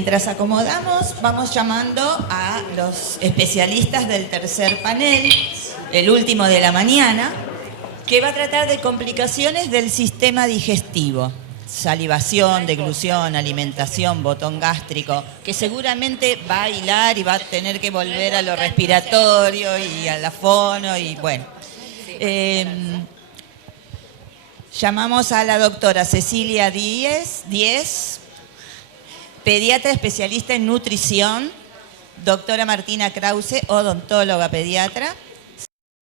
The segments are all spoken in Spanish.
Mientras acomodamos, vamos llamando a los especialistas del tercer panel, el último de la mañana, que va a tratar de complicaciones del sistema digestivo. Salivación, deglución, alimentación, botón gástrico, que seguramente va a hilar y va a tener que volver a lo respiratorio y a la fono y bueno. Llamamos a la doctora Cecilia Díez, pediatra especialista en nutrición, doctora Martina Krause, odontóloga pediatra,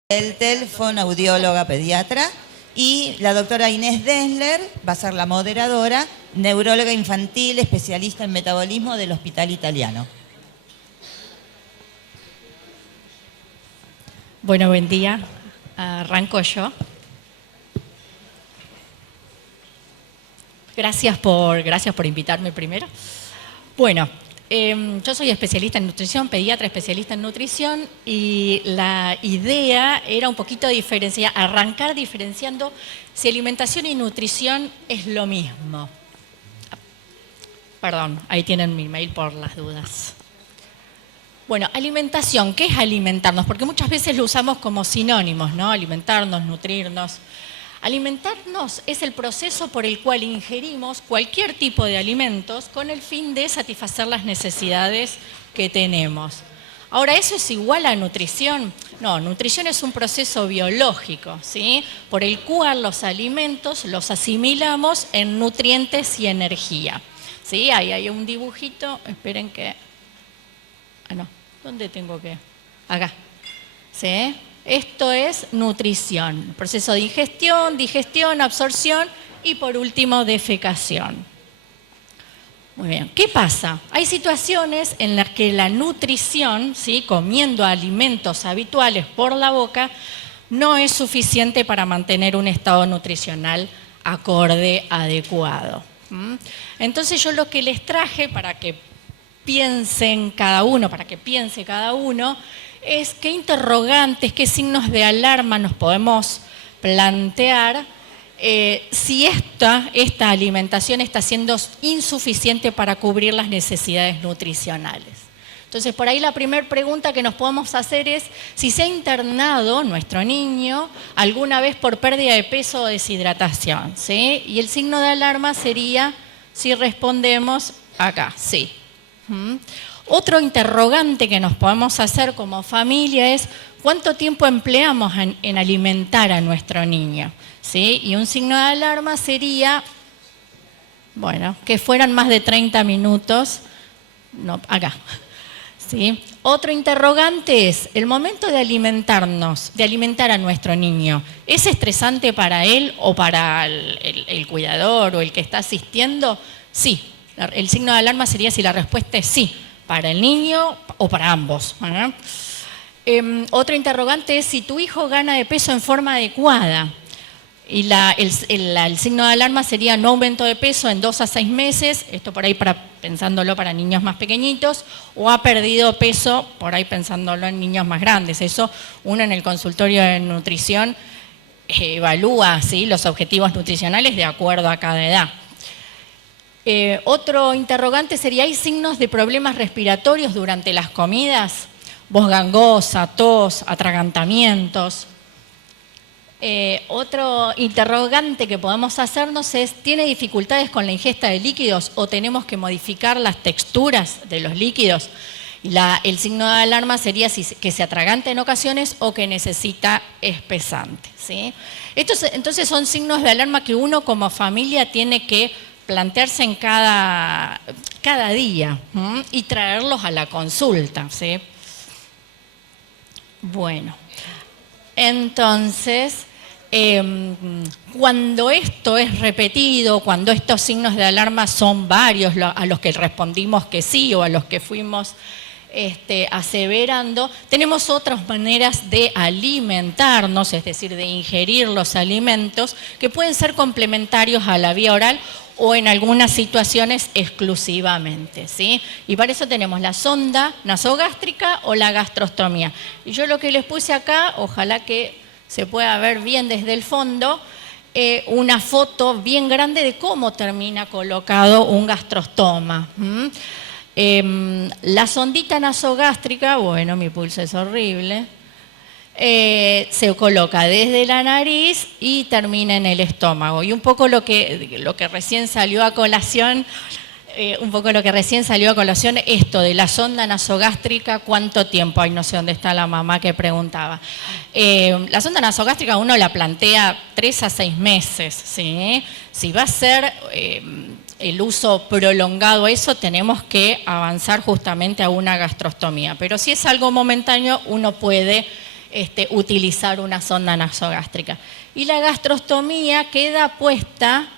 Eltel, fonoaudióloga pediatra, y la doctora Inés Densler va a ser la moderadora, neuróloga infantil, especialista en metabolismo del Hospital Italiano. Bueno, buen día. Arranco yo. Gracias por invitarme primero. Bueno, yo soy especialista en nutrición, pediatra especialista en nutrición, y la idea era un poquito arrancar diferenciando si alimentación y nutrición es lo mismo. Perdón, ahí tienen mi mail por las dudas. Bueno, alimentación, ¿qué es alimentarnos? Porque muchas veces lo usamos como sinónimos, ¿no? Alimentarnos, nutrirnos. Alimentarnos es el proceso por el cual ingerimos cualquier tipo de alimentos con el fin de satisfacer las necesidades que tenemos. Ahora, ¿eso es igual a nutrición? No, nutrición es un proceso biológico, ¿sí? Por el cual los alimentos los asimilamos en nutrientes y energía. ¿Sí? Ahí hay un dibujito, esperen que... Ah, no, ¿dónde tengo que...? Acá, ¿sí? Esto es nutrición, proceso de ingestión, digestión, absorción y por último defecación. Muy bien, ¿qué pasa? Hay situaciones en las que la nutrición, ¿sí? Comiendo alimentos habituales por la boca, no es suficiente para mantener un estado nutricional acorde, adecuado. Entonces yo lo que les traje para que piensen cada uno, es qué interrogantes, qué signos de alarma nos podemos plantear si esta alimentación está siendo insuficiente para cubrir las necesidades nutricionales. Entonces, por ahí la primera pregunta que nos podemos hacer es si se ha internado nuestro niño alguna vez por pérdida de peso o deshidratación, ¿sí? Y el signo de alarma sería si respondemos acá, sí. Otro interrogante que nos podemos hacer como familia es ¿cuánto tiempo empleamos en alimentar a nuestro niño? ¿Sí? Y un signo de alarma sería, bueno, que fueran más de 30 minutos, no, acá. ¿Sí? Otro interrogante es, ¿el momento de alimentar a nuestro niño, es estresante para él o para el cuidador o el que está asistiendo? Sí. El signo de alarma sería si la respuesta es sí, para el niño o para ambos. Otro interrogante es si tu hijo gana de peso en forma adecuada. Y el signo de alarma sería no aumento de peso en 2 a 6 meses, esto por ahí pensándolo para niños más pequeñitos, o ha perdido peso, por ahí pensándolo en niños más grandes. Eso uno en el consultorio de nutrición evalúa, ¿sí? Los objetivos nutricionales de acuerdo a cada edad. Otro interrogante sería, ¿hay signos de problemas respiratorios durante las comidas? Voz gangosa, tos, atragantamientos. Otro interrogante que podemos hacernos es, ¿tiene dificultades con la ingesta de líquidos o tenemos que modificar las texturas de los líquidos? Y el signo de alarma sería que se atraganta en ocasiones o que necesita espesante, ¿sí? Estos entonces son signos de alarma que uno como familia tiene que plantearse en cada día y traerlos a la consulta, ¿sí? Bueno, entonces, cuando esto es repetido, cuando estos signos de alarma son varios a los que respondimos que sí o a los que fuimos aseverando, tenemos otras maneras de alimentarnos, es decir, de ingerir los alimentos que pueden ser complementarios a la vía oral o en algunas situaciones exclusivamente, ¿sí? Y para eso tenemos la sonda nasogástrica o la gastrostomía. Y yo lo que les puse acá, ojalá que se pueda ver bien desde el fondo, una foto bien grande de cómo termina colocado un gastrostoma. La sondita nasogástrica, bueno, mi pulso es horrible, se coloca desde la nariz y termina en el estómago. Y un poco lo que recién salió a colación, esto de la sonda nasogástrica, ¿cuánto tiempo? Ay, no sé dónde está la mamá que preguntaba. La sonda nasogástrica uno la plantea 3 a 6 meses, ¿sí? Si va a ser el uso prolongado a eso, tenemos que avanzar justamente a una gastrostomía. Pero si es algo momentáneo, uno puede utilizar una sonda nasogástrica. Y la gastrostomía queda puesta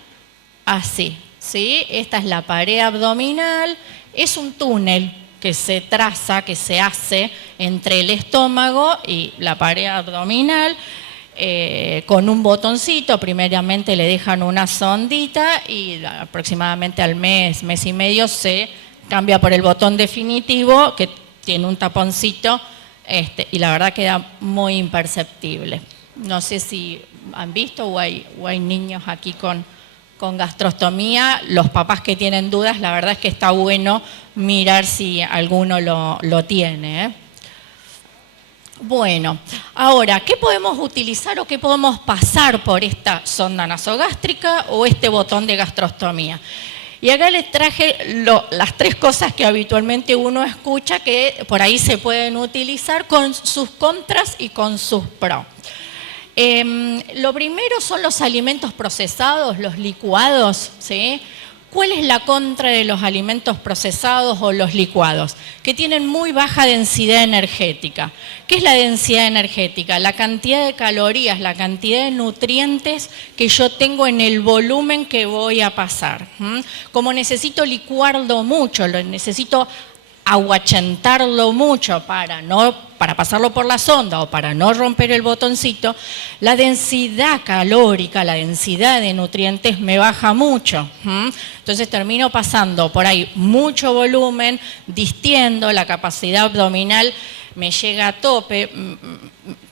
así, ¿sí? Esta es la pared abdominal, es un túnel que se traza, que se hace entre el estómago y la pared abdominal, con un botoncito. Primeramente le dejan una sondita y aproximadamente al mes y medio se cambia por el botón definitivo que tiene un taponcito, y la verdad queda muy imperceptible. No sé si han visto o hay niños aquí con gastrostomía. Los papás que tienen dudas, la verdad es que está bueno mirar si alguno lo tiene, ¿eh? Bueno, ahora, ¿qué podemos utilizar o qué podemos pasar por esta sonda nasogástrica o este botón de gastrostomía? Y acá les traje las 3 cosas que habitualmente uno escucha que por ahí se pueden utilizar con sus contras y con sus pros. Lo primero son los alimentos procesados, los licuados, ¿sí? ¿Cuál es la contra de los alimentos procesados o los licuados? Que tienen muy baja densidad energética. ¿Qué es la densidad energética? La cantidad de calorías, la cantidad de nutrientes que yo tengo en el volumen que voy a pasar. Como necesito licuarlo mucho, necesito aguachentarlo mucho para pasarlo por la sonda o para no romper el botoncito, la densidad calórica, la densidad de nutrientes me baja mucho. Entonces termino pasando por ahí mucho volumen, distiendo, la capacidad abdominal me llega a tope,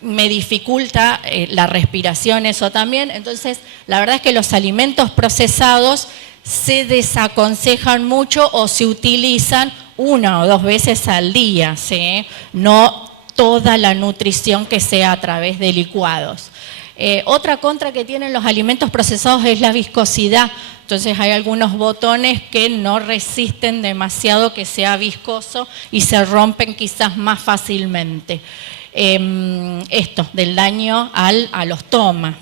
me dificulta la respiración eso también. Entonces la verdad es que los alimentos procesados se desaconsejan mucho o se utilizan 1 o 2 veces al día, ¿sí? No toda la nutrición que sea a través de licuados. Otra contra que tienen los alimentos procesados es la viscosidad. Entonces hay algunos botones que no resisten demasiado que sea viscoso y se rompen quizás más fácilmente. Esto, del daño al ostoma.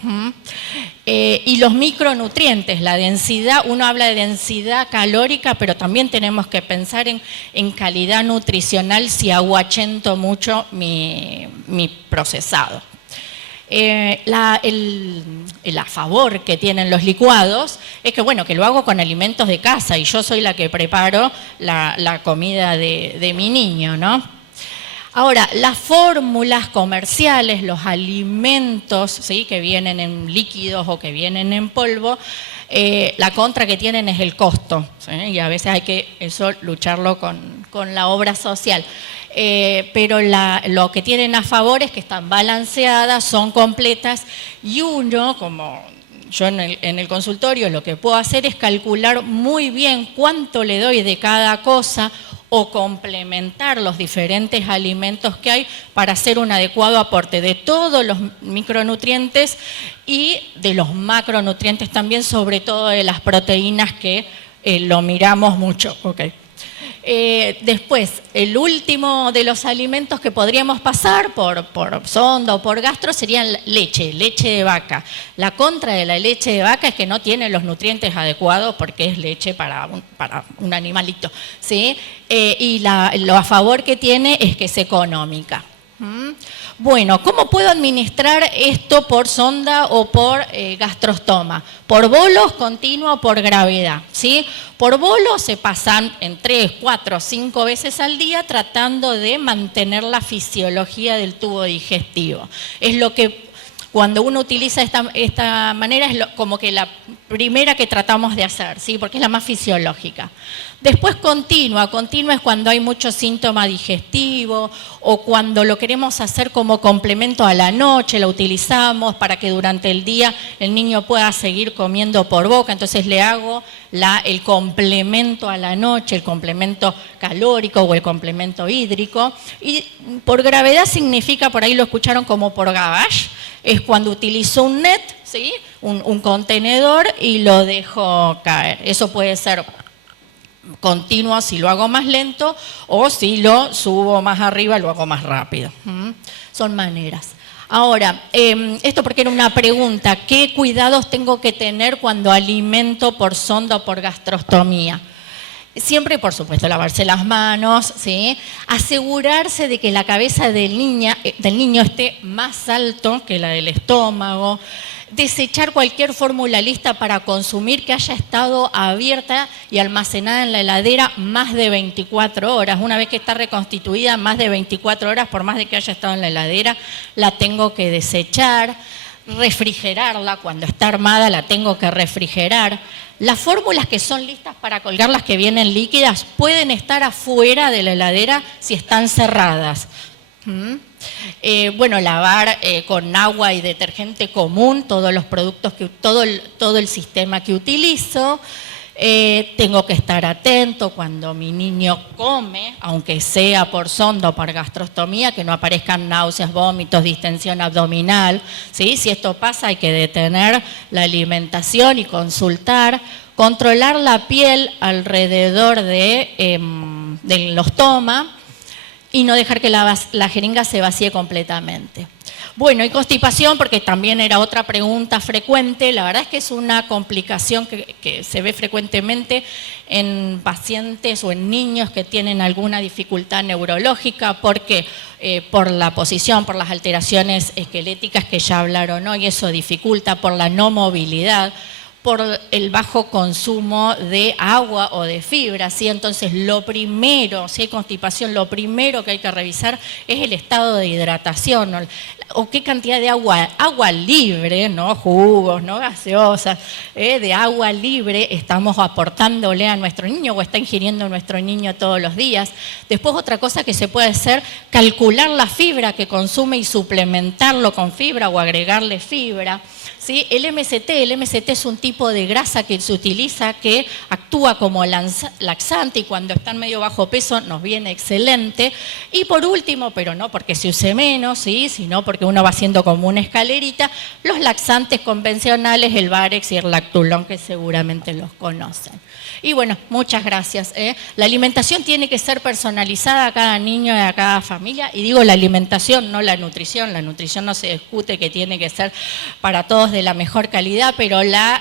Y los micronutrientes, la densidad, uno habla de densidad calórica, pero también tenemos que pensar en calidad nutricional si aguachento mucho mi procesado. El a favor que tienen los licuados es que, bueno, que lo hago con alimentos de casa y yo soy la que preparo la comida de mi niño, ¿no? Ahora, las fórmulas comerciales, los alimentos, ¿sí?, que vienen en líquidos o que vienen en polvo, la contra que tienen es el costo, ¿sí? Y a veces hay que lucharlo con la obra social. Pero lo que tienen a favor es que están balanceadas, son completas y uno, como yo en el consultorio, lo que puedo hacer es calcular muy bien cuánto le doy de cada cosa o complementar los diferentes alimentos que hay para hacer un adecuado aporte de todos los micronutrientes y de los macronutrientes también, sobre todo de las proteínas que lo miramos mucho. Okay. Después, el último de los alimentos que podríamos pasar por sonda o por gastro serían leche de vaca. La contra de la leche de vaca es que no tiene los nutrientes adecuados porque es leche para un animalito, ¿sí? Y lo a favor que tiene es que es económica. Bueno, ¿cómo puedo administrar esto por sonda o por gastrostoma? Por bolos, continuo o por gravedad, ¿sí? Por bolos se pasan en 3, 4, 5 veces al día tratando de mantener la fisiología del tubo digestivo. Es lo que cuando uno utiliza esta manera es como que la primera que tratamos de hacer, ¿sí? Porque es la más fisiológica. Después continua es cuando hay mucho síntoma digestivo o cuando lo queremos hacer como complemento a la noche, la utilizamos para que durante el día el niño pueda seguir comiendo por boca, entonces le hago el complemento a la noche, el complemento calórico o el complemento hídrico. Y por gravedad significa, por ahí lo escucharon como por gavage, es cuando utilizo un net, ¿sí? un contenedor y lo dejo caer. Eso puede ser continuo si lo hago más lento o si lo subo más arriba lo hago más rápido. Son maneras. Ahora, esto porque era una pregunta, ¿qué cuidados tengo que tener cuando alimento por sonda o por gastrostomía? Siempre, por supuesto, lavarse las manos, ¿sí? Asegurarse de que la cabeza del niño esté más alto que la del estómago, desechar cualquier fórmula lista para consumir que haya estado abierta y almacenada en la heladera más de 24 horas. Una vez que está reconstituida, más de 24 horas, por más de que haya estado en la heladera, la tengo que desechar. Refrigerarla, cuando está armada la tengo que refrigerar. Las fórmulas que son listas para colgar, las que vienen líquidas, pueden estar afuera de la heladera si están cerradas. Bueno, lavar con agua y detergente común todos los productos, todo el sistema que utilizo. Tengo que estar atento cuando mi niño come, aunque sea por sonda o por gastrostomía, que no aparezcan náuseas, vómitos, distensión abdominal, ¿sí? Si esto pasa hay que detener la alimentación y consultar, controlar la piel alrededor del ostoma y no dejar que la jeringa se vacíe completamente. Bueno, y constipación, porque también era otra pregunta frecuente. La verdad es que es una complicación que se ve frecuentemente en pacientes o en niños que tienen alguna dificultad neurológica, porque por la posición, por las alteraciones esqueléticas que ya hablaron hoy, eso dificulta, por la no movilidad, por el bajo consumo de agua o de fibra, ¿sí? Entonces, lo primero, si hay constipación, lo primero que hay que revisar es el estado de hidratación, ¿no? O qué cantidad de agua libre, no jugos, no gaseosas, de agua libre estamos aportándole a nuestro niño o está ingiriendo nuestro niño todos los días. Después, otra cosa que se puede hacer, calcular la fibra que consume y suplementarlo con fibra o agregarle fibra. ¿Sí? El MST es un tipo de grasa que se utiliza que actúa como laxante y cuando está en medio bajo peso nos viene excelente. Y por último, pero no porque se use menos, ¿sí? Sino porque uno va haciendo como una escalerita, los laxantes convencionales, el Varex y el Lactulón, que seguramente los conocen. Y bueno, muchas gracias. La alimentación tiene que ser personalizada a cada niño y a cada familia. Y digo la alimentación, no la nutrición. La nutrición no se discute que tiene que ser para todos de la mejor calidad, pero la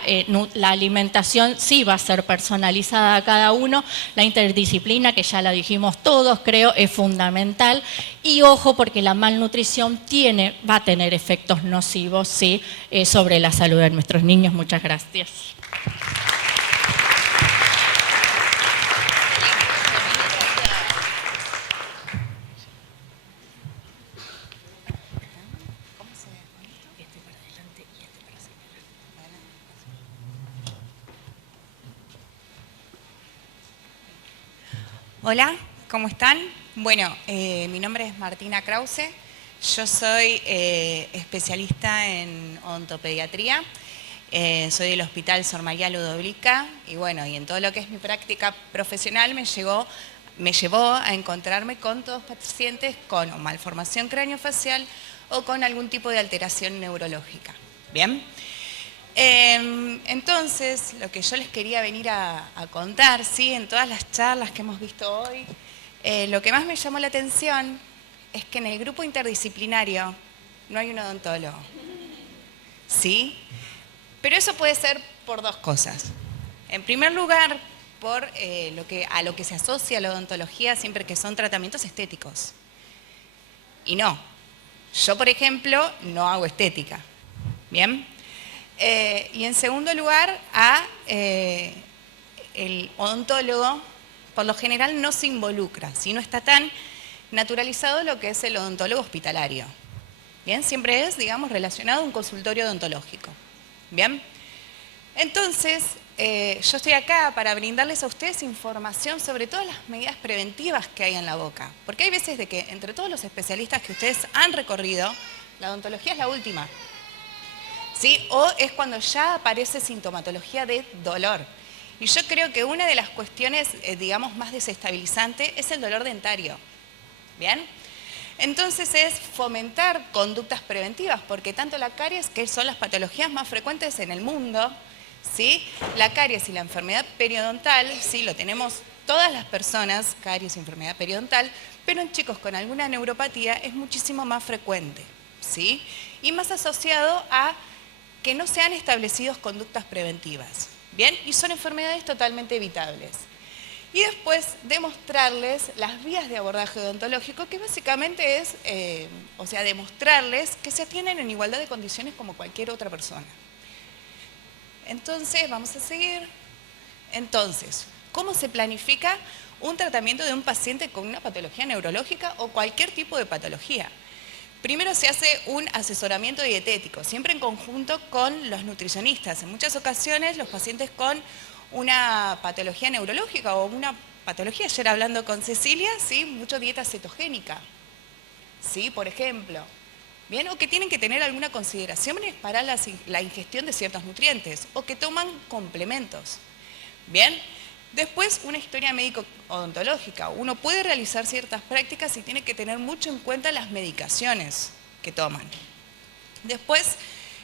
alimentación sí va a ser personalizada a cada uno. La interdisciplina, que ya la dijimos todos, creo, es fundamental. Y ojo, porque la malnutrición va a tener efectos nocivos, sí, sobre la salud de nuestros niños. Muchas gracias. Hola, ¿cómo están? Bueno, mi nombre es Martina Krause, yo soy especialista en odontopediatría, soy del Hospital Sor María Ludovica y bueno, y en todo lo que es mi práctica profesional me llevó a encontrarme con todos pacientes con o malformación craneofacial o con algún tipo de alteración neurológica. ¿Bien? Entonces, lo que yo les quería venir a contar, ¿sí? En todas las charlas que hemos visto hoy, lo que más me llamó la atención es que en el grupo interdisciplinario no hay un odontólogo, ¿sí? Pero eso puede ser por dos cosas. En primer lugar, por a lo que se asocia la odontología siempre que son tratamientos estéticos. Y no, yo por ejemplo no hago estética, ¿bien? Y en segundo lugar, el odontólogo por lo general no se involucra, si no está tan naturalizado lo que es el odontólogo hospitalario. Bien, siempre es, digamos, relacionado a un consultorio odontológico. Bien. Entonces, yo estoy acá para brindarles a ustedes información sobre todas las medidas preventivas que hay en la boca. Porque hay veces de que entre todos los especialistas que ustedes han recorrido, la odontología es la última. ¿Sí? O es cuando ya aparece sintomatología de dolor. Y yo creo que una de las cuestiones, digamos, más desestabilizantes es el dolor dentario. ¿Bien? Entonces es fomentar conductas preventivas, porque tanto la caries, que son las patologías más frecuentes en el mundo, ¿sí? La caries y la enfermedad periodontal, ¿sí? Lo tenemos todas las personas, caries y enfermedad periodontal, pero en chicos con alguna neuropatía es muchísimo más frecuente, ¿sí? Y más asociado a que no se han establecido conductas preventivas, ¿bien? Y son enfermedades totalmente evitables. Y después demostrarles las vías de abordaje odontológico, que básicamente es, demostrarles que se atienden en igualdad de condiciones como cualquier otra persona. Entonces, vamos a seguir. Entonces, ¿cómo se planifica un tratamiento de un paciente con una patología neurológica o cualquier tipo de patología? Primero se hace un asesoramiento dietético, siempre en conjunto con los nutricionistas. En muchas ocasiones los pacientes con una patología neurológica o una patología, ayer hablando con Cecilia, ¿sí? Mucho dieta cetogénica, ¿sí? Por ejemplo, ¿bien? O que tienen que tener alguna consideración para la ingestión de ciertos nutrientes o que toman complementos, ¿bien? Después, una historia médico-odontológica. Uno puede realizar ciertas prácticas y tiene que tener mucho en cuenta las medicaciones que toman. Después,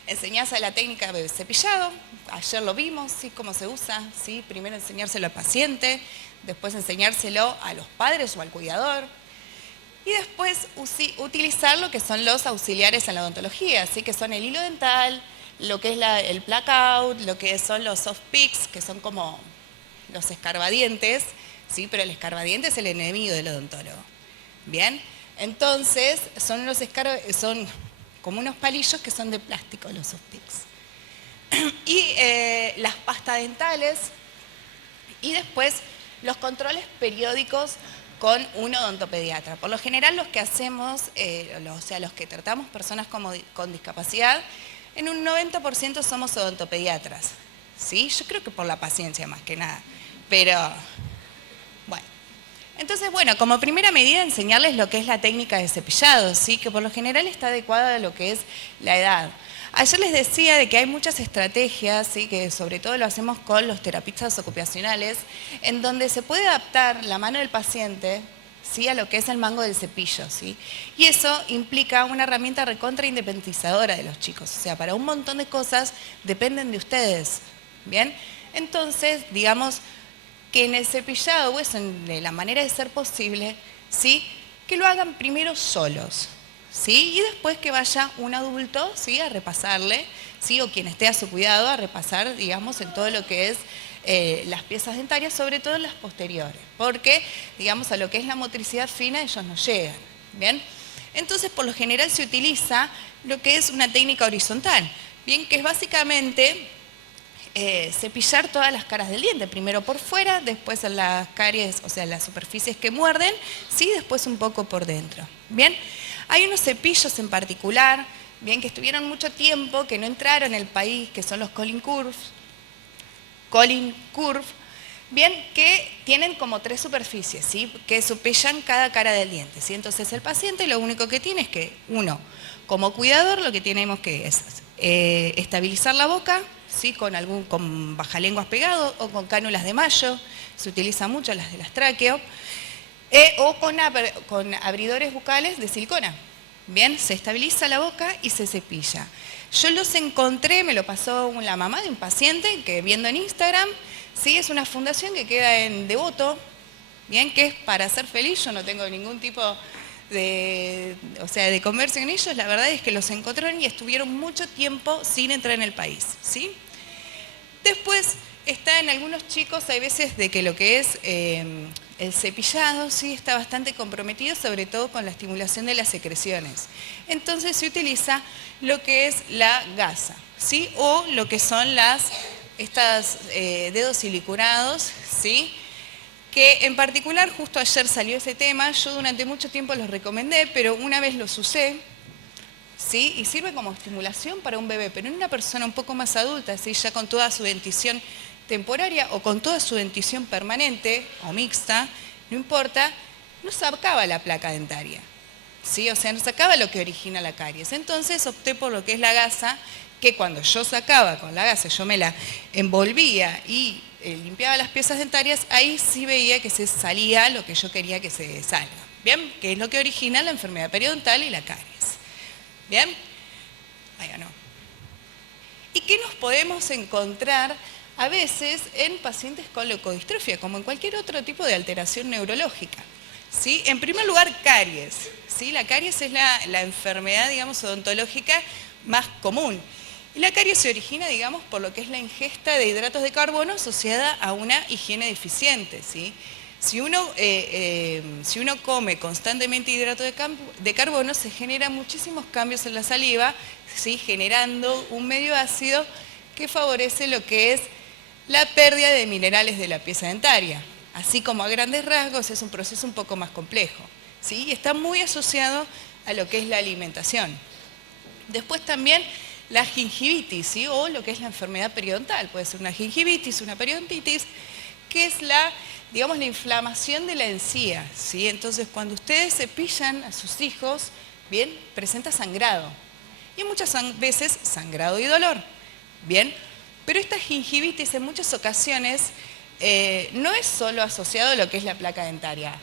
enseñanza de la técnica de cepillado. Ayer lo vimos, ¿sí? Cómo se usa, ¿sí? Primero enseñárselo al paciente, después enseñárselo a los padres o al cuidador. Y después utilizar lo que son los auxiliares en la odontología, ¿sí? Que son el hilo dental, lo que es el plack-out, lo que son los soft picks, que son como los escarbadientes, ¿sí? Pero el escarbadiente es el enemigo del odontólogo. ¿Bien? Entonces, son como unos palillos que son de plástico, los soft picks. Y las pastas dentales, y después los controles periódicos con un odontopediatra. Por lo general los que hacemos, los que tratamos personas con discapacidad, en un 90% somos odontopediatras. ¿Sí? Yo creo que por la paciencia más que nada. Pero, bueno. Entonces, bueno, como primera medida enseñarles lo que es la técnica de cepillado, ¿sí? Que por lo general está adecuada a lo que es la edad. Ayer les decía de que hay muchas estrategias, ¿sí? Que sobre todo lo hacemos con los terapeutas ocupacionales, en donde se puede adaptar la mano del paciente, ¿sí? A lo que es el mango del cepillo, ¿sí? Y eso implica una herramienta recontra independizadora de los chicos. O sea, para un montón de cosas dependen de ustedes, ¿bien? Entonces, digamos que en el cepillado, o eso en la manera de ser posible, ¿sí? Que lo hagan primero solos, ¿sí? Y después que vaya un adulto, ¿sí? A repasarle, ¿sí? O quien esté a su cuidado a repasar, digamos, en todo lo que es las piezas dentarias, sobre todo en las posteriores, porque, digamos, a lo que es la motricidad fina ellos no llegan, ¿bien? Entonces, por lo general se utiliza lo que es una técnica horizontal, ¿bien? Que es básicamente cepillar todas las caras del diente, primero por fuera, después en las caries, o sea, las superficies que muerden, ¿sí? Después un poco por dentro, ¿bien? Hay unos cepillos en particular, ¿bien? Que estuvieron mucho tiempo, que no entraron en el país, que son los Colin Curve, bien, que tienen como 3 superficies, ¿sí? Que cepillan cada cara del diente, ¿sí? Entonces el paciente lo único que tiene es que, uno, como cuidador, lo que tenemos que es estabilizar la boca, ¿sí? Con bajalenguas pegado o con cánulas de Mayo, se utiliza mucho las de las tráqueo, o con abridores bucales de silicona. Bien, se estabiliza la boca y se cepilla. Yo los encontré, me lo pasó la mamá de un paciente que viendo en Instagram, ¿sí? Es una fundación que queda en Devoto, bien, que es para ser feliz. Yo no tengo ningún tipo de comercio en ellos. La verdad es que los encontraron y estuvieron mucho tiempo sin entrar en el país, ¿sí? Después está en algunos chicos, hay veces de que lo que es el cepillado, sí, está bastante comprometido, sobre todo con la estimulación de las secreciones. Entonces se utiliza lo que es la gasa, ¿sí? O lo que son estos dedos silicurados, ¿sí? Que en particular, justo ayer salió ese tema, yo durante mucho tiempo los recomendé, pero una vez los usé, ¿sí? Y sirve como estimulación para un bebé, pero en una persona un poco más adulta, ¿sí? Ya con toda su dentición temporaria o con toda su dentición permanente o mixta, no importa, no sacaba la placa dentaria, ¿sí? O sea, no sacaba lo que origina la caries. Entonces opté por lo que es la gasa, que cuando yo sacaba con la gasa, yo me la envolvía y limpiaba las piezas dentarias, ahí sí veía que se salía lo que yo quería que se salga, ¿bien? Que es lo que origina la enfermedad periodontal y la caries, ¿bien? Ahí o no. ¿Y qué nos podemos encontrar a veces en pacientes con leucodistrofia, como en cualquier otro tipo de alteración neurológica? ¿Sí? En primer lugar, caries, ¿sí? La caries es la enfermedad, digamos, odontológica más común. Y la caries se origina, digamos, por lo que es la ingesta de hidratos de carbono asociada a una higiene deficiente, ¿sí? Si uno come constantemente hidratos de carbono, se generan muchísimos cambios en la saliva, ¿sí? Generando un medio ácido que favorece lo que es la pérdida de minerales de la pieza dentaria. Así como a grandes rasgos es un proceso un poco más complejo, ¿sí? Y está muy asociado a lo que es la alimentación. Después también la gingivitis, ¿sí? O lo que es la enfermedad periodontal. Puede ser una gingivitis, una periodontitis, que es digamos, la inflamación de la encía, ¿sí? Entonces, cuando ustedes cepillan a sus hijos, bien, presenta sangrado. Y muchas veces sangrado y dolor, ¿bien? Pero esta gingivitis en muchas ocasiones no es solo asociado a lo que es la placa dentaria,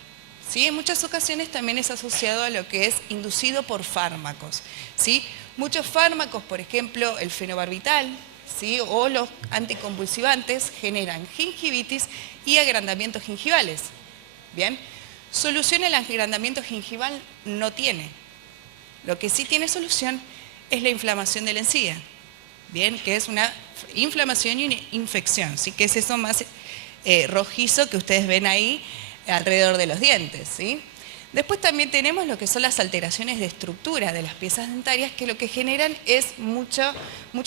¿sí? En muchas ocasiones también es asociado a lo que es inducido por fármacos, ¿sí? Muchos fármacos, por ejemplo, el fenobarbital, ¿sí? O los anticonvulsivantes generan gingivitis y agrandamientos gingivales, ¿bien? Solución al agrandamiento gingival no tiene. Lo que sí tiene solución es la inflamación de la encía, ¿bien? Que es una inflamación y una infección, ¿sí? Que es eso más rojizo que ustedes ven ahí alrededor de los dientes, ¿sí? Después también tenemos lo que son las alteraciones de estructura de las piezas dentarias, que lo que generan es mucha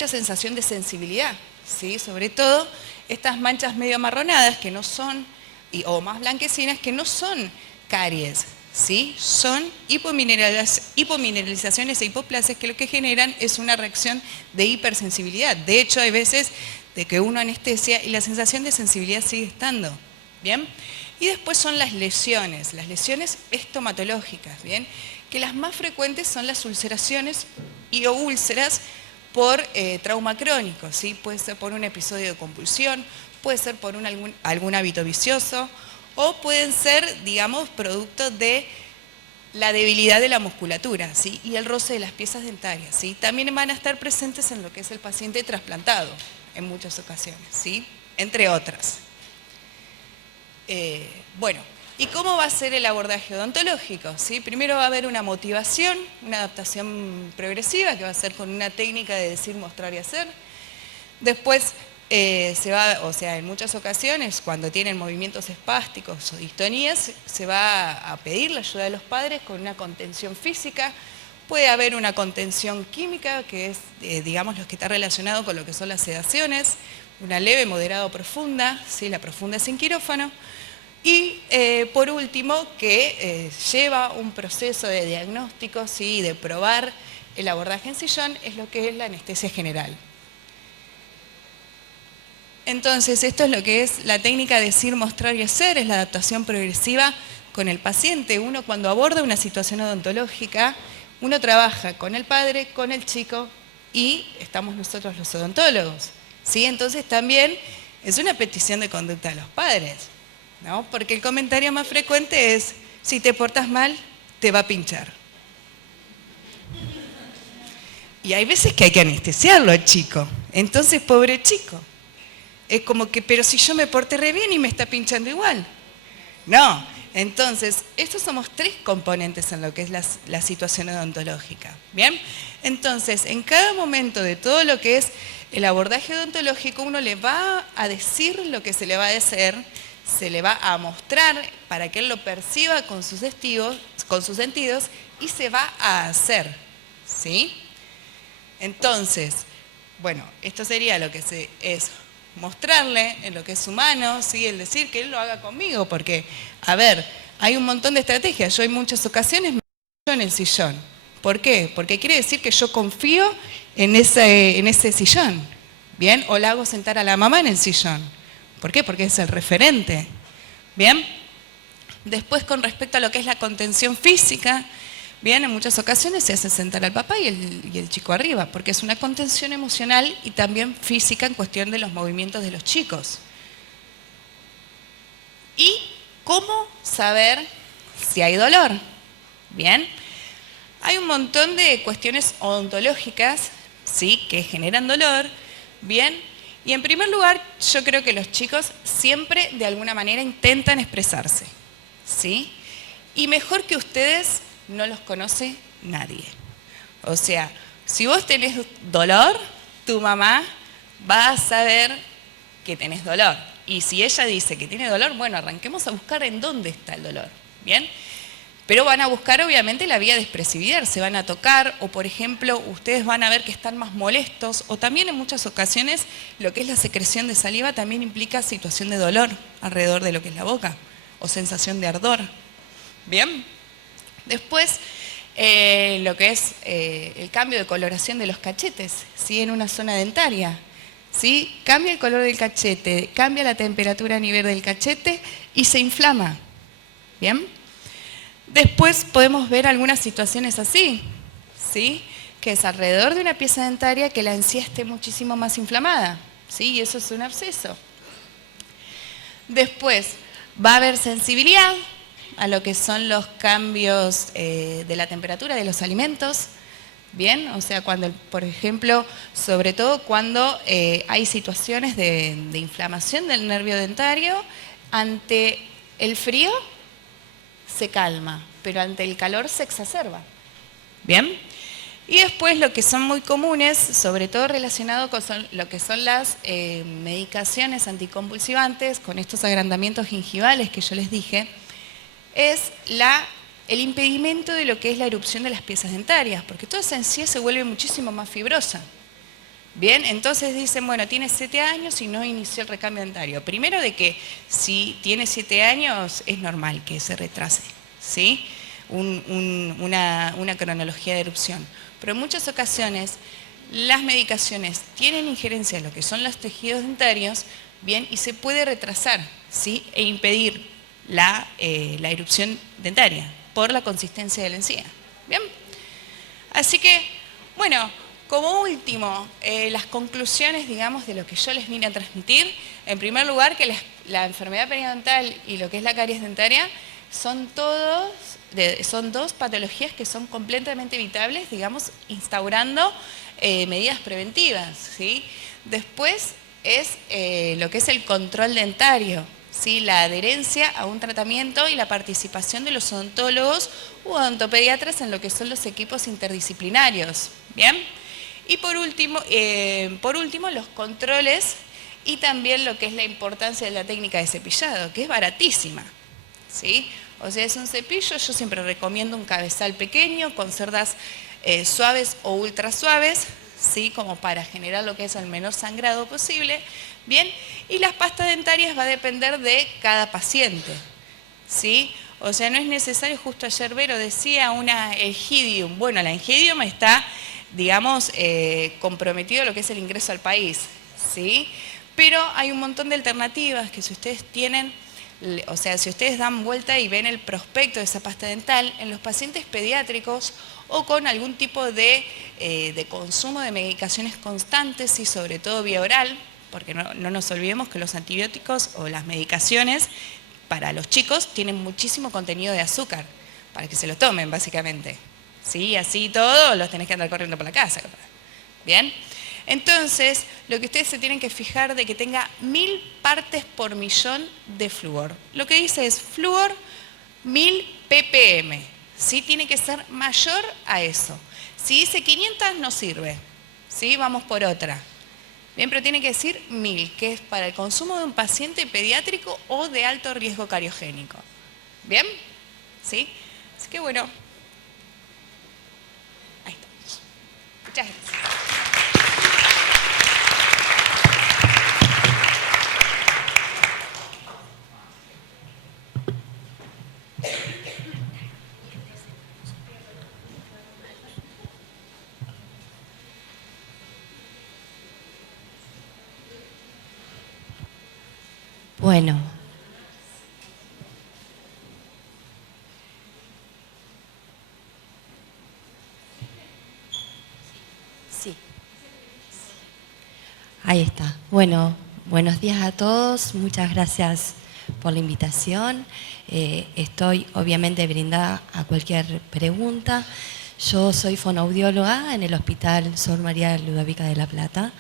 sensación de sensibilidad, ¿sí? Sobre todo estas manchas medio amarronadas que no son, o más blanquecinas, que no son caries, ¿sí? Son hipomineralizaciones e hipoplasias que lo que generan es una reacción de hipersensibilidad. De hecho, hay veces de que uno anestesia y la sensación de sensibilidad sigue estando, ¿bien? Y después son las lesiones estomatológicas, ¿bien? Que las más frecuentes son las ulceraciones o úlceras por trauma crónico, ¿sí? Puede ser por un episodio de convulsión, puede ser por algún hábito vicioso, o pueden ser, digamos, producto de la debilidad de la musculatura, ¿sí? Y el roce de las piezas dentarias, ¿sí? También van a estar presentes en lo que es el paciente trasplantado, en muchas ocasiones, ¿sí? Entre otras. Bueno, ¿y cómo va a ser el abordaje odontológico? ¿Sí? Primero va a haber una motivación, una adaptación progresiva, que va a ser con una técnica de decir, mostrar y hacer. Después en muchas ocasiones, cuando tienen movimientos espásticos o distonías, se va a pedir la ayuda de los padres con una contención física. Puede haber una contención química, que es, digamos, lo que está relacionado con lo que son las sedaciones, una leve, moderada o profunda, ¿sí? La profunda es en quirófano. Y por último, que lleva un proceso de diagnóstico, ¿sí? De probar el abordaje en sillón, es lo que es la anestesia general. Entonces, esto es lo que es la técnica de decir, mostrar y hacer, es la adaptación progresiva con el paciente. Uno cuando aborda una situación odontológica, uno trabaja con el padre, con el chico y estamos nosotros los odontólogos, ¿sí? Entonces también es una petición de conducta a los padres, ¿no? Porque el comentario más frecuente es, si te portas mal, te va a pinchar. Y hay veces que hay que anestesiarlo al chico. Entonces, pobre chico. Es como que, pero si yo me porté re bien y me está pinchando igual. No. Entonces, estos somos tres componentes en lo que es la situación odontológica. ¿Bien? Entonces, en cada momento de todo lo que es el abordaje odontológico, uno le va a decir lo que se le va a hacer, se le va a mostrar para que él lo perciba con sus sentidos y se va a hacer. ¿Sí? Entonces, bueno, esto sería lo que es mostrarle en lo que es humano, ¿sí? El decir que él lo haga conmigo, porque, a ver, hay un montón de estrategias. Yo en muchas ocasiones me en el sillón, ¿Por qué? Porque quiere decir que yo confío en ese sillón, ¿bien? O la hago sentar a la mamá en el sillón. ¿Por qué? Porque es el referente, ¿bien? Después, con respecto a lo que es la contención física, bien, en muchas ocasiones se hace sentar al papá y el chico arriba, porque es una contención emocional y también física en cuestión de los movimientos de los chicos. ¿Y cómo saber si hay dolor? Bien, hay un montón de cuestiones odontológicas, ¿sí?, que generan dolor, bien, y en primer lugar, yo creo que los chicos siempre de alguna manera intentan expresarse, ¿sí? Y mejor que ustedes no los conoce nadie. O sea, si vos tenés dolor, tu mamá va a saber que tenés dolor. Y si ella dice que tiene dolor, bueno, arranquemos a buscar en dónde está el dolor, ¿bien? Pero van a buscar obviamente la vía de expresividad, se van a tocar o por ejemplo ustedes van a ver que están más molestos o también en muchas ocasiones lo que es la secreción de saliva también implica situación de dolor alrededor de lo que es la boca o sensación de ardor. Bien, después lo que es el cambio de coloración de los cachetes, ¿sí?, en una zona dentaria. ¿Sí? Cambia el color del cachete, cambia la temperatura a nivel del cachete y se inflama. ¿Bien? Después podemos ver algunas situaciones así, ¿sí?, que es alrededor de una pieza dentaria que la encía esté muchísimo más inflamada, ¿sí?, y eso es un absceso. Después va a haber sensibilidad a lo que son los cambios de la temperatura de los alimentos. Bien, o sea, cuando, por ejemplo, sobre todo cuando hay situaciones de inflamación del nervio dentario, ante el frío se calma, pero ante el calor se exacerba. Bien, y después lo que son muy comunes, sobre todo relacionado con lo que son las medicaciones anticonvulsivantes, con estos agrandamientos gingivales que yo les dije, es el impedimento de lo que es la erupción de las piezas dentarias, porque toda esa encía se vuelve muchísimo más fibrosa. Bien, entonces dicen, bueno, tiene 7 años y no inició el recambio dentario. Primero de que si tiene 7 años es normal que se retrase, ¿sí?, una cronología de erupción. Pero en muchas ocasiones las medicaciones tienen injerencia en lo que son los tejidos dentarios, bien, y se puede retrasar, ¿sí?, e impedir la erupción dentaria por la consistencia de la encía. Bien, así que, bueno, como último, las conclusiones, digamos, de lo que yo les vine a transmitir. En primer lugar, que la enfermedad periodontal y lo que es la caries dentaria son dos patologías que son completamente evitables, digamos, instaurando medidas preventivas, ¿sí? Después es lo que es el control dentario, ¿sí?, la adherencia a un tratamiento y la participación de los odontólogos u odontopediatras en lo que son los equipos interdisciplinarios. ¿Bien? Y por último, los controles y también lo que es la importancia de la técnica de cepillado, que es baratísima, ¿sí? O sea, es un cepillo, yo siempre recomiendo un cabezal pequeño con cerdas suaves o ultra suaves, ¿sí?, como para generar lo que es el menor sangrado posible. Bien, y las pastas dentarias va a depender de cada paciente, ¿sí? O sea, no es necesario, justo ayer Vero decía, una Egidium. Bueno, la Egidium está, digamos, comprometido lo que es el ingreso al país, ¿sí? Pero hay un montón de alternativas que si ustedes tienen, o sea, si ustedes dan vuelta y ven el prospecto de esa pasta dental, en los pacientes pediátricos o con algún tipo de consumo de medicaciones constantes y sobre todo vía oral, porque no nos olvidemos que los antibióticos o las medicaciones para los chicos tienen muchísimo contenido de azúcar, para que se lo tomen básicamente. ¿Sí? Así todo los tenés que andar corriendo por la casa. ¿Bien? Entonces, lo que ustedes se tienen que fijar de que tenga 1000 partes por millón de flúor. Lo que dice es flúor 1000 ppm. ¿Sí? Tiene que ser mayor a eso. Si dice 500 no sirve. ¿Sí? Vamos por otra. Bien, pero tiene que decir 1000, que es para el consumo de un paciente pediátrico o de alto riesgo cariogénico. ¿Bien? ¿Sí? Así que bueno, ahí estamos. Muchas gracias. Bueno. Sí. Ahí está. Bueno, buenos días a todos. Muchas gracias por la invitación. Estoy obviamente brindada a cualquier pregunta. Yo soy fonoaudióloga en el Hospital Sor María Ludovica de La Plata.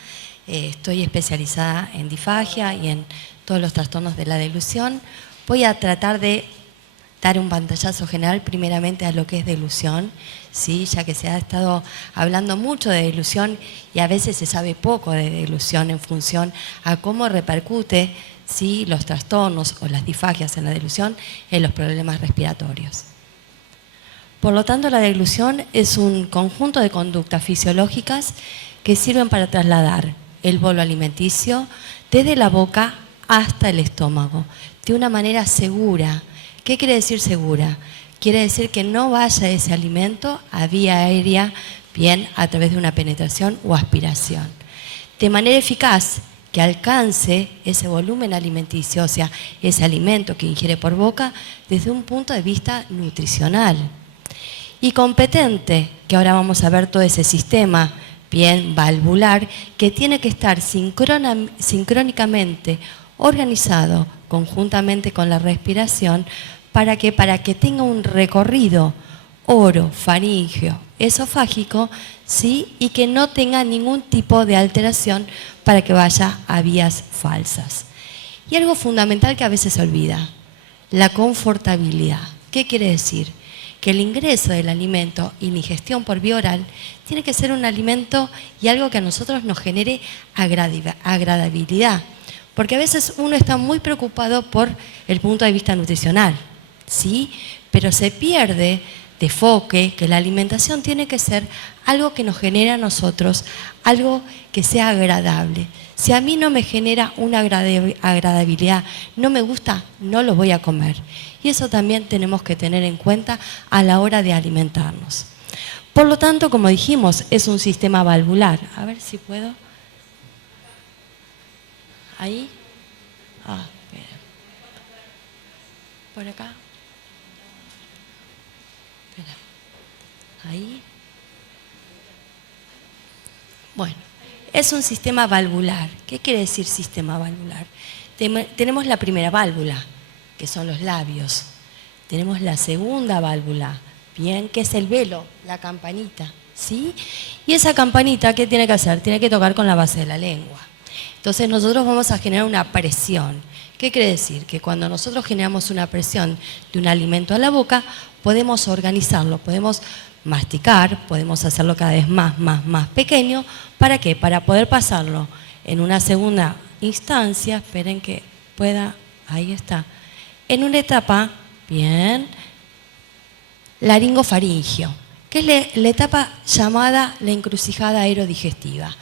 Estoy especializada en disfagia y en todos los trastornos de la deglución. Voy a tratar de dar un pantallazo general primeramente a lo que es deglución, ¿sí? Ya que se ha estado hablando mucho de deglución y a veces se sabe poco de deglución en función a cómo repercute, ¿sí?, los trastornos o las disfagias en la deglución en los problemas respiratorios. Por lo tanto, la deglución es un conjunto de conductas fisiológicas que sirven para trasladar el bolo alimenticio desde la boca hasta el estómago, de una manera segura. ¿Qué quiere decir segura? Quiere decir que no vaya ese alimento a vía aérea, bien a través de una penetración o aspiración. De manera eficaz, que alcance ese volumen alimenticio, o sea, ese alimento que ingiere por boca, desde un punto de vista nutricional. Y competente, que ahora vamos a ver todo ese sistema bien valvular, que tiene que estar sincrónicamente organizado conjuntamente con la respiración, para que tenga un recorrido orofaríngeo esofágico, ¿sí?, y que no tenga ningún tipo de alteración para que vaya a vías falsas. Y algo fundamental que a veces se olvida, la confortabilidad. ¿Qué quiere decir? Que el ingreso del alimento y la ingestión por vía oral tiene que ser un alimento y algo que a nosotros nos genere agradabilidad. Porque a veces uno está muy preocupado por el punto de vista nutricional, ¿sí? Pero se pierde de enfoque que la alimentación tiene que ser algo que nos genere a nosotros, algo que sea agradable. Si a mí no me genera una agradabilidad, no me gusta, no lo voy a comer. Y eso también tenemos que tener en cuenta a la hora de alimentarnos. Por lo tanto, como dijimos, es un sistema valvular. A ver si puedo. Ahí. Ah, espera. Por acá. Espera. Ahí. Bueno, es un sistema valvular. ¿Qué quiere decir sistema valvular? Tenemos la primera válvula, que son los labios. Tenemos la segunda válvula, bien, que es el velo, la campanita, ¿sí? Y esa campanita, ¿qué tiene que hacer? Tiene que tocar con la base de la lengua. Entonces nosotros vamos a generar una presión. ¿Qué quiere decir? Que cuando nosotros generamos una presión de un alimento a la boca, podemos organizarlo, podemos masticar, podemos hacerlo cada vez más pequeño. ¿Para qué? Para poder pasarlo en una segunda instancia, esperen que pueda, ahí está, en una etapa, bien, laringofaringio, que es la etapa llamada la encrucijada aerodigestiva.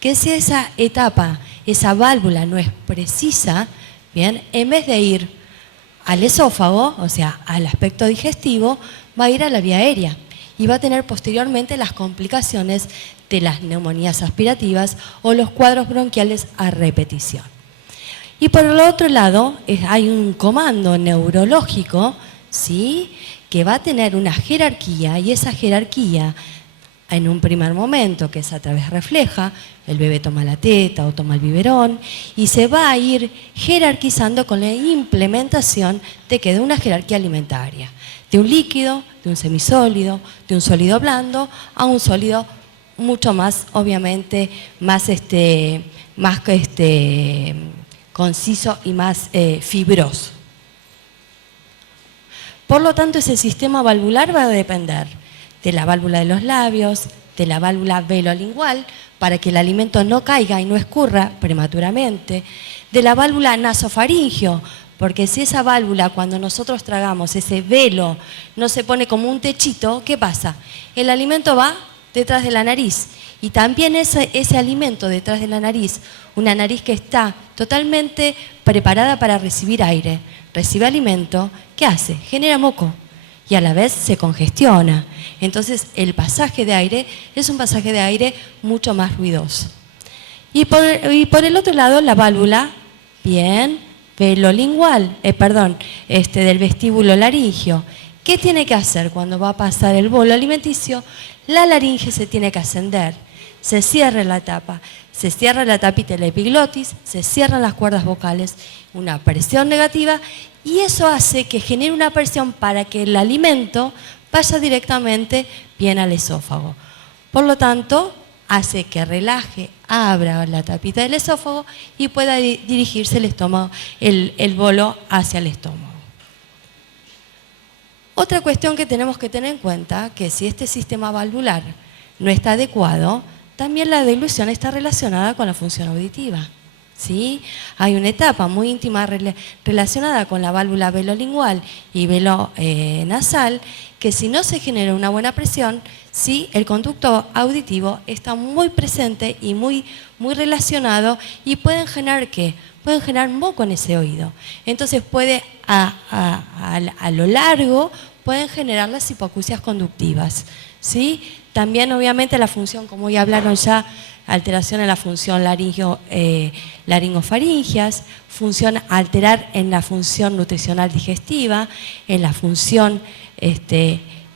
Que si esa etapa, esa válvula no es precisa, bien, en vez de ir al esófago, o sea, al aspecto digestivo, va a ir a la vía aérea y va a tener posteriormente las complicaciones de las neumonías aspirativas o los cuadros bronquiales a repetición. Y por el otro lado, hay un comando neurológico, ¿sí?, que va a tener una jerarquía, y esa jerarquía, en un primer momento, que es a través refleja, el bebé toma la teta o toma el biberón, y se va a ir jerarquizando con la implementación de una jerarquía alimentaria, de un líquido, de un semisólido, de un sólido blando, a un sólido mucho más, obviamente, más conciso y más fibroso. Por lo tanto, ese sistema valvular va a depender de la válvula de los labios, de la válvula velolingual, para que el alimento no caiga y no escurra prematuramente, de la válvula nasofaringio, porque si esa válvula, cuando nosotros tragamos, ese velo, no se pone como un techito, ¿qué pasa? El alimento va detrás de la nariz, y también ese alimento detrás de la nariz, una nariz que está totalmente preparada para recibir aire, recibe alimento, ¿qué hace? Genera moco y a la vez se congestiona. Entonces el pasaje de aire es un pasaje de aire mucho más ruidoso. Y por el otro lado la válvula, bien, del vestíbulo laringio. ¿Qué tiene que hacer cuando va a pasar el bolo alimenticio? La laringe se tiene que ascender, se cierra la tapa, se cierra la tapita de la epiglotis, se cierran las cuerdas vocales, una presión negativa, y eso hace que genere una presión para que el alimento vaya directamente bien al esófago. Por lo tanto, hace que relaje, abra la tapita del esófago y pueda dirigirse el estómago, el bolo hacia el estómago. Otra cuestión que tenemos que tener en cuenta, que si este sistema valvular no está adecuado, también la deglución está relacionada con la función auditiva. ¿Sí? Hay una etapa muy íntima relacionada con la válvula velolingual y nasal, que si no se genera una buena presión, sí, el conducto auditivo está muy presente y muy relacionado, y pueden generar ¿qué? Pueden generar moco en ese oído. Entonces puede, a lo largo, pueden generar las hipoacusias conductivas. ¿Sí? También obviamente la función, como ya hablaron ya, alteración en la función laringofaringias, alterar en la función nutricional digestiva, en la función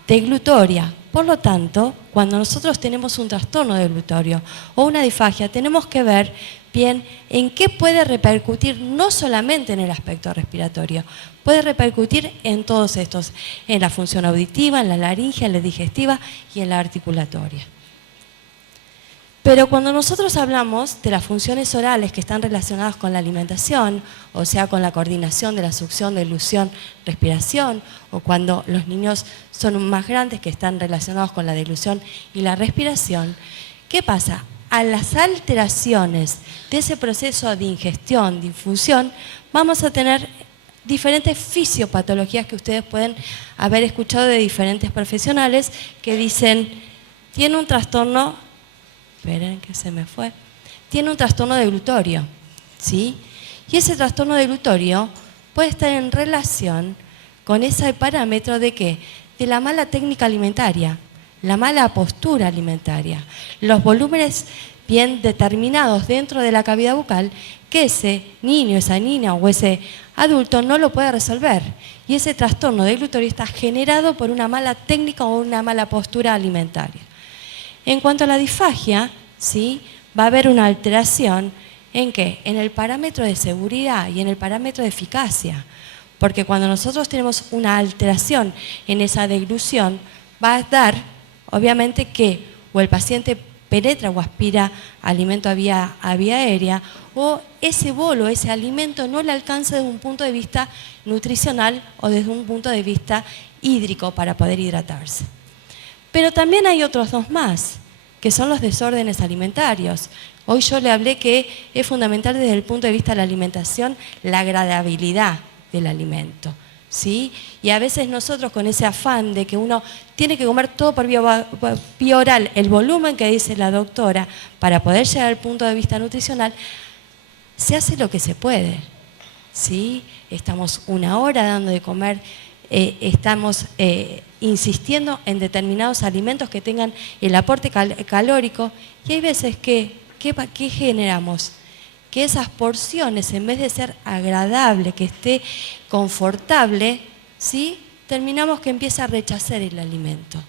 deglutoria. Por lo tanto, cuando nosotros tenemos un trastorno deglutorio o una disfagia, tenemos que ver bien en qué puede repercutir, no solamente en el aspecto respiratorio, puede repercutir en todos estos, en la función auditiva, en la laringe, en la digestiva y en la articulatoria. Pero cuando nosotros hablamos de las funciones orales que están relacionadas con la alimentación, o sea, con la coordinación de la succión, deglución, respiración, o cuando los niños son más grandes que están relacionados con la deglución y la respiración, ¿qué pasa? A las alteraciones de ese proceso de ingestión, de infusión, vamos a tener diferentes fisiopatologías que ustedes pueden haber escuchado de diferentes profesionales que dicen, tiene un trastorno, esperen que se me fue, tiene un trastorno deglutorio, ¿sí? Y ese trastorno deglutorio puede estar en relación con ese parámetro de ¿qué? De la mala técnica alimentaria, la mala postura alimentaria, los volúmenes bien determinados dentro de la cavidad bucal que ese niño, esa niña o ese adulto no lo puede resolver. Y ese trastorno deglutorio está generado por una mala técnica o una mala postura alimentaria. En cuanto a la disfagia, ¿sí? Va a haber una alteración ¿en qué? En el parámetro de seguridad y en el parámetro de eficacia. Porque cuando nosotros tenemos una alteración en esa deglución, va a dar, obviamente, que o el paciente penetra o aspira alimento a vía aérea, o ese bolo, ese alimento no le alcanza desde un punto de vista nutricional o desde un punto de vista hídrico para poder hidratarse. Pero también hay otros dos más, que son los desórdenes alimentarios. Hoy yo le hablé que es fundamental desde el punto de vista de la alimentación la agradabilidad del alimento, ¿sí? Y a veces nosotros con ese afán de que uno tiene que comer todo por vía oral, el volumen que dice la doctora, para poder llegar al punto de vista nutricional, se hace lo que se puede, ¿sí? Estamos una hora dando de comer, estamos insistiendo en determinados alimentos que tengan el aporte calórico, y hay veces que, ¿qué generamos? Que esas porciones, en vez de ser agradable, que esté confortable, ¿sí? Terminamos que empieza a rechazar el alimento.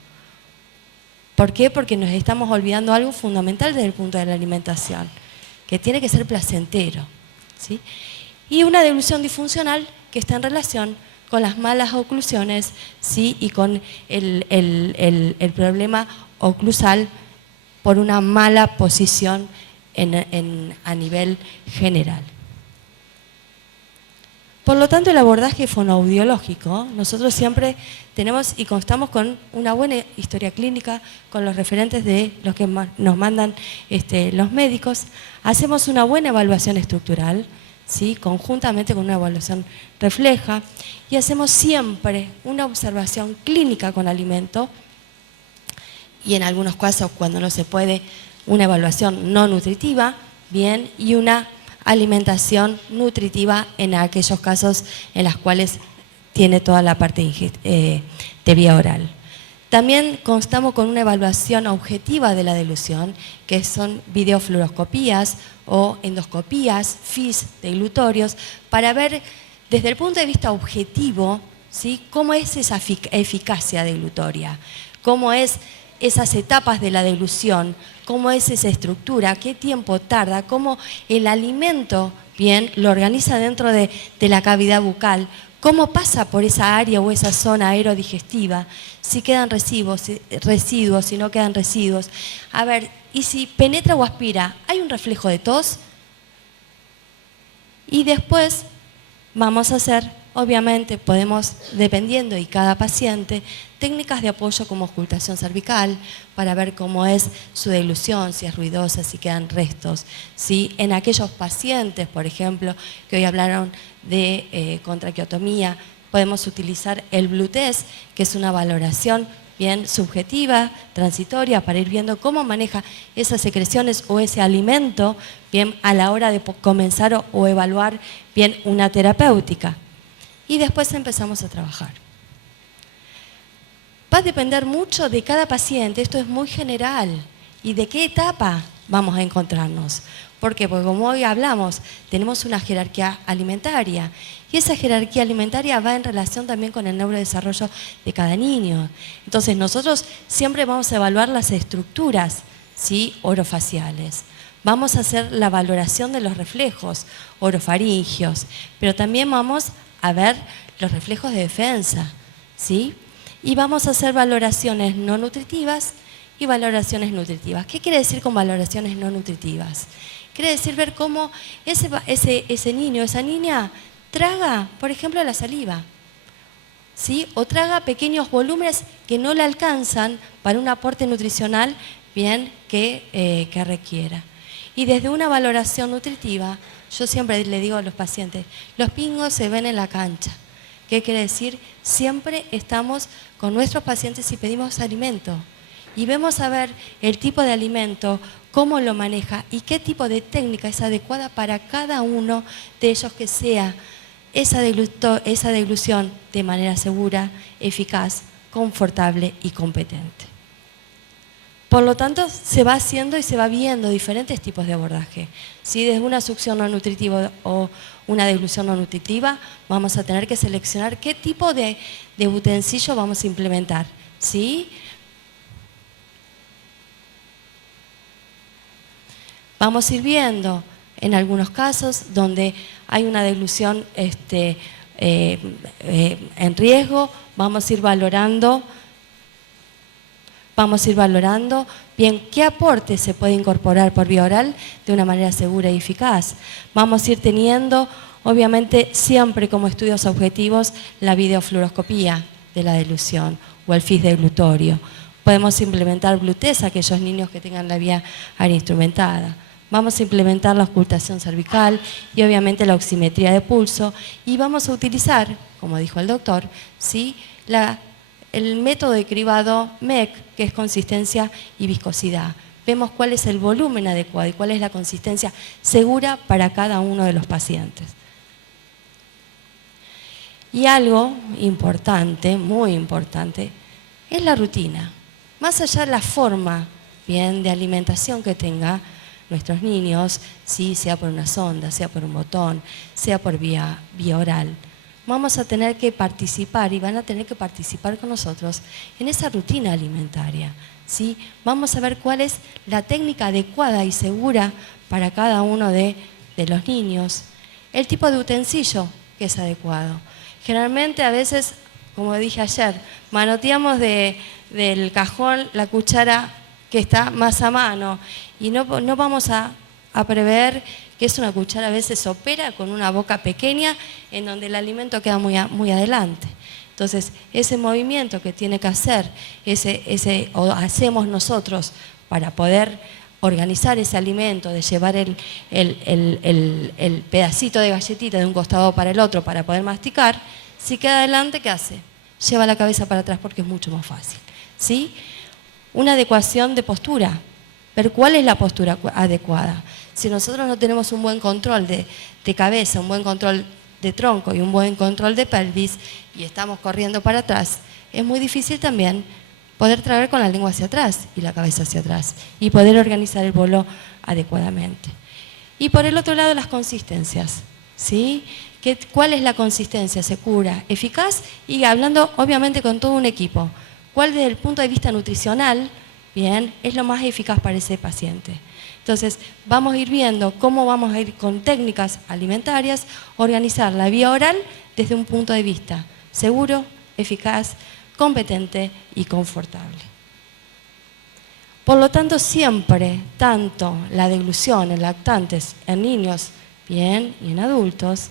¿Por qué? Porque nos estamos olvidando algo fundamental desde el punto de la alimentación, que tiene que ser placentero, ¿sí? Y una deglución disfuncional que está en relación con las malas oclusiones, ¿sí? Y con el problema oclusal por una mala posición a nivel general. Por lo tanto, el abordaje fonoaudiológico, nosotros siempre tenemos y constamos con una buena historia clínica, con los referentes de los que nos mandan los médicos, hacemos una buena evaluación estructural, ¿sí? Conjuntamente con una evaluación refleja, y hacemos siempre una observación clínica con alimento, y en algunos casos, cuando no se puede, una evaluación no nutritiva, bien, y una alimentación nutritiva en aquellos casos en los cuales tiene toda la parte de vía oral. También constamos con una evaluación objetiva de la deglución, que son videofluoroscopías o endoscopías, FIS deglutorios, para ver desde el punto de vista objetivo, ¿sí?, cómo es esa eficacia deglutoria, cómo es esas etapas de la deglución, cómo es esa estructura, qué tiempo tarda, cómo el alimento bien lo organiza dentro de la cavidad bucal, cómo pasa por esa área o esa zona aerodigestiva, si quedan residuos, si no quedan residuos. A ver, y si penetra o aspira, ¿hay un reflejo de tos? Y después vamos a hacer, obviamente podemos, dependiendo y cada paciente, técnicas de apoyo como ocultación cervical para ver cómo es su deglución, si es ruidosa, si quedan restos. ¿Sí? En aquellos pacientes, por ejemplo, que hoy hablaron de contraqueotomía, podemos utilizar el Blue Test, que es una valoración bien subjetiva, transitoria, para ir viendo cómo maneja esas secreciones o ese alimento bien a la hora de comenzar o evaluar bien una terapéutica. Y después empezamos a trabajar. Va a depender mucho de cada paciente, esto es muy general, y de qué etapa vamos a encontrarnos. ¿Por qué? Porque como hoy hablamos, tenemos una jerarquía alimentaria, y esa jerarquía alimentaria va en relación también con el neurodesarrollo de cada niño. Entonces nosotros siempre vamos a evaluar las estructuras, ¿sí?, orofaciales. Vamos a hacer la valoración de los reflejos orofaringios, pero también vamos a ver los reflejos de defensa, ¿sí? Y vamos a hacer valoraciones no nutritivas y valoraciones nutritivas. ¿Qué quiere decir con valoraciones no nutritivas? Quiere decir ver cómo ese niño, esa niña, traga, por ejemplo, la saliva, ¿sí? O traga pequeños volúmenes que no le alcanzan para un aporte nutricional bien que requiera. Y desde una valoración nutritiva, yo siempre le digo a los pacientes, los pingos se ven en la cancha. ¿Qué quiere decir? Siempre estamos con nuestros pacientes y pedimos alimento. Y vemos a ver el tipo de alimento, cómo lo maneja y qué tipo de técnica es adecuada para cada uno de ellos, que sea esa deglución de manera segura, eficaz, confortable y competente. Por lo tanto, se va haciendo y se va viendo diferentes tipos de abordaje. Si desde una succión no nutritiva o una deglución no nutritiva, vamos a tener que seleccionar qué tipo de utensilio vamos a implementar, ¿sí? Vamos a ir viendo en algunos casos donde hay una deglución en riesgo, vamos a ir valorando bien qué aporte se puede incorporar por vía oral de una manera segura y eficaz. Vamos a ir teniendo, obviamente, siempre como estudios objetivos, la videofluoroscopía de la deglución o el FIS deglutorio. Podemos implementar Blue Test a aquellos niños que tengan la vía aérea instrumentada. Vamos a implementar la ocultación cervical y obviamente la oximetría de pulso, y vamos a utilizar, como dijo el doctor, ¿sí?, el método de cribado MEC, que es consistencia y viscosidad. Vemos cuál es el volumen adecuado y cuál es la consistencia segura para cada uno de los pacientes. Y algo importante, muy importante, es la rutina. Más allá de la forma bien de alimentación que tenga nuestros niños, ¿sí?, sea por una sonda, sea por un botón, sea por vía oral, vamos a tener que participar y van a tener que participar con nosotros en esa rutina alimentaria, ¿sí? Vamos a ver cuál es la técnica adecuada y segura para cada uno de los niños, el tipo de utensilio que es adecuado. Generalmente a veces, como dije ayer, manoteamos del cajón la cuchara que está más a mano y no vamos a prever que es una cuchara, a veces opera con una boca pequeña en donde el alimento queda muy adelante. Entonces, ese movimiento que tiene que hacer, o hacemos nosotros para poder organizar ese alimento, de llevar el pedacito de galletita de un costado para el otro para poder masticar, si queda adelante, ¿qué hace? Lleva la cabeza para atrás porque es mucho más fácil, ¿sí? Una adecuación de postura, ver cuál es la postura adecuada. Si nosotros no tenemos un buen control de cabeza, un buen control de tronco y un buen control de pelvis y estamos corriendo para atrás, es muy difícil también poder traer con la lengua hacia atrás y la cabeza hacia atrás y poder organizar el bolo adecuadamente. Y por el otro lado, las consistencias, ¿sí? ¿Cuál es la consistencia segura, eficaz? Y hablando obviamente con todo un equipo, ¿cuál desde el punto de vista nutricional, bien, es lo más eficaz para ese paciente? Entonces, vamos a ir viendo cómo vamos a ir con técnicas alimentarias, organizar la vía oral desde un punto de vista seguro, eficaz, competente y confortable. Por lo tanto, siempre, tanto la deglución en lactantes, en niños, bien, y en adultos,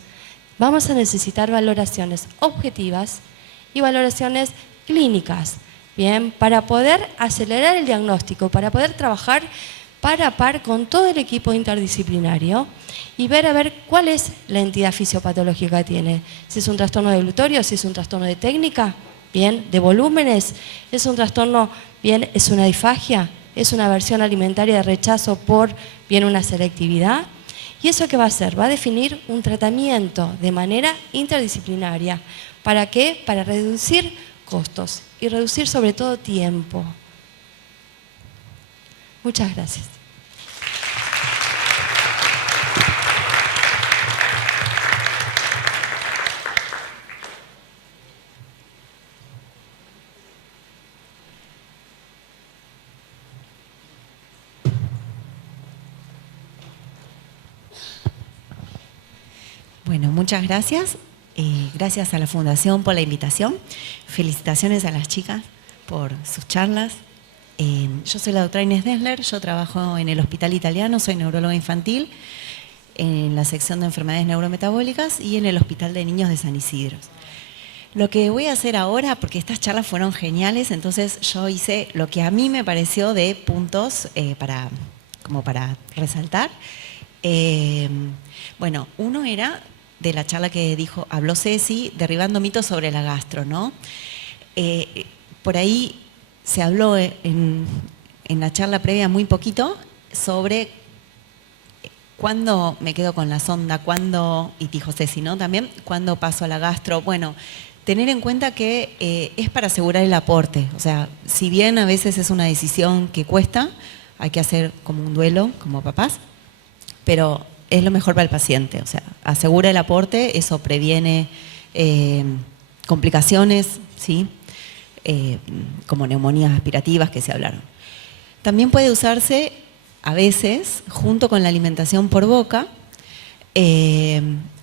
vamos a necesitar valoraciones objetivas y valoraciones clínicas, bien, para poder acelerar el diagnóstico, para poder trabajar par a par con todo el equipo interdisciplinario y ver a ver cuál es la entidad fisiopatológica que tiene. Si es un trastorno deglutorio, si es un trastorno de técnica, bien, de volúmenes, es un trastorno, bien, es una disfagia, es una aversión alimentaria de rechazo por, bien, una selectividad. ¿Y eso qué va a hacer? Va a definir un tratamiento de manera interdisciplinaria. ¿Para qué? Para reducir costos y reducir sobre todo tiempo. Muchas gracias. Bueno, muchas gracias. Gracias a la Fundación por la invitación. Felicitaciones a las chicas por sus charlas. Yo soy la doctora Inés Dessler, yo trabajo en el Hospital Italiano, soy neuróloga infantil, en la sección de enfermedades neurometabólicas y en el Hospital de Niños de San Isidro. Lo que voy a hacer ahora, porque estas charlas fueron geniales, entonces yo hice lo que a mí me pareció de puntos como para resaltar. Bueno, uno era de la charla que habló Ceci, derribando mitos sobre la gastro, ¿no? Por ahí se habló en la charla previa muy poquito sobre cuándo me quedo con la sonda, cuándo, y dijo Ceci, ¿no? También, cuándo paso a la gastro. Bueno, tener en cuenta que es para asegurar el aporte. O sea, si bien a veces es una decisión que cuesta, hay que hacer como un duelo, como papás, pero es lo mejor para el paciente. O sea, asegura el aporte, eso previene complicaciones, ¿sí? Como neumonías aspirativas que se hablaron. También puede usarse a veces junto con la alimentación por boca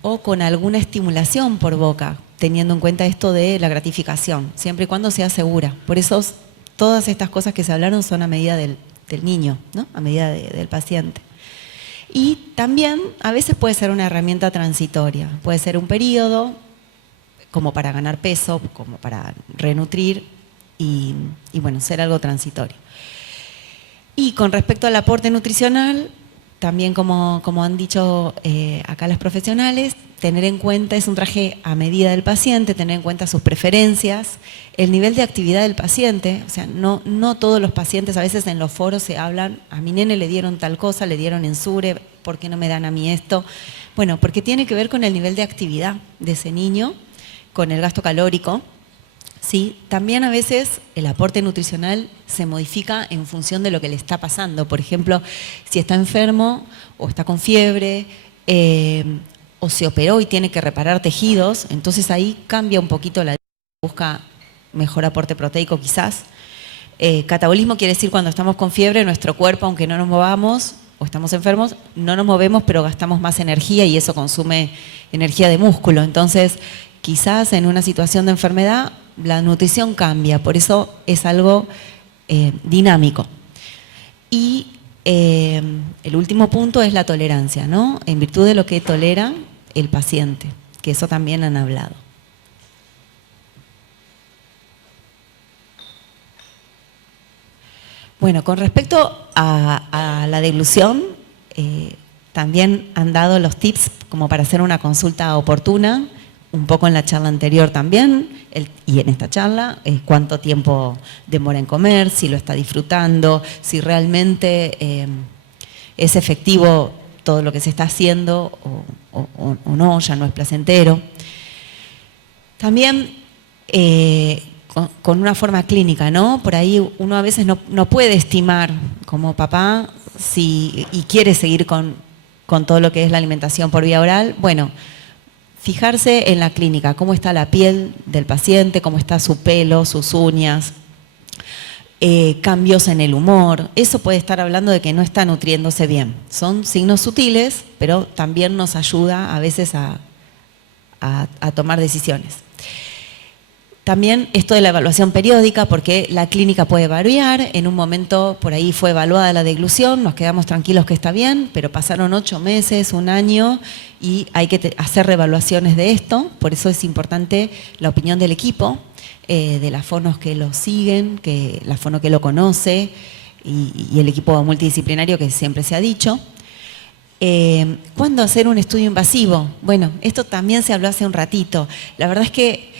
o con alguna estimulación por boca, teniendo en cuenta esto de la gratificación, siempre y cuando sea segura. Por eso todas estas cosas que se hablaron son a medida del niño, ¿no? A medida del paciente. Y también a veces puede ser una herramienta transitoria, puede ser un periodo como para ganar peso, como para renutrir y bueno, ser algo transitorio. Y con respecto al aporte nutricional, también como han dicho acá las profesionales, tener en cuenta, es un traje a medida del paciente, tener en cuenta sus preferencias, el nivel de actividad del paciente. O sea, no todos los pacientes, a veces en los foros se hablan, a mi nene le dieron tal cosa, le dieron Ensure, ¿por qué no me dan a mí esto? Bueno, porque tiene que ver con el nivel de actividad de ese niño, con el gasto calórico. ¿Sí? También a veces el aporte nutricional se modifica en función de lo que le está pasando. Por ejemplo, si está enfermo o está con fiebre o se operó y tiene que reparar tejidos, entonces ahí cambia un poquito la dieta, busca mejor aporte proteico quizás. Catabolismo quiere decir cuando estamos con fiebre, nuestro cuerpo, aunque no nos movamos o estamos enfermos, no nos movemos, pero gastamos más energía y eso consume energía de músculo. Entonces, quizás en una situación de enfermedad, la nutrición cambia, por eso es algo dinámico. Y el último punto es la tolerancia, ¿no? En virtud de lo que tolera el paciente, que eso también han hablado. Bueno, con respecto a la deglución, también han dado los tips como para hacer una consulta oportuna, un poco en la charla anterior también, y en esta charla, cuánto tiempo demora en comer, si lo está disfrutando, si realmente es efectivo todo lo que se está haciendo o no, ya no es placentero. También con una forma clínica, ¿no? Por ahí uno a veces no puede estimar como papá y quiere seguir con todo lo que es la alimentación por vía oral. Bueno, fijarse en la clínica, cómo está la piel del paciente, cómo está su pelo, sus uñas, cambios en el humor. Eso puede estar hablando de que no está nutriéndose bien. Son signos sutiles, pero también nos ayuda a veces a tomar decisiones. También esto de la evaluación periódica, porque la clínica puede variar. En un momento por ahí fue evaluada la deglución, nos quedamos tranquilos que está bien, pero pasaron 8 meses, 1 año y hay que hacer reevaluaciones de esto. Por eso es importante la opinión del equipo, de las fonos que lo siguen, la fono que lo conoce y el equipo multidisciplinario que siempre se ha dicho. ¿Cuándo hacer un estudio invasivo? Bueno, esto también se habló hace un ratito. La verdad es que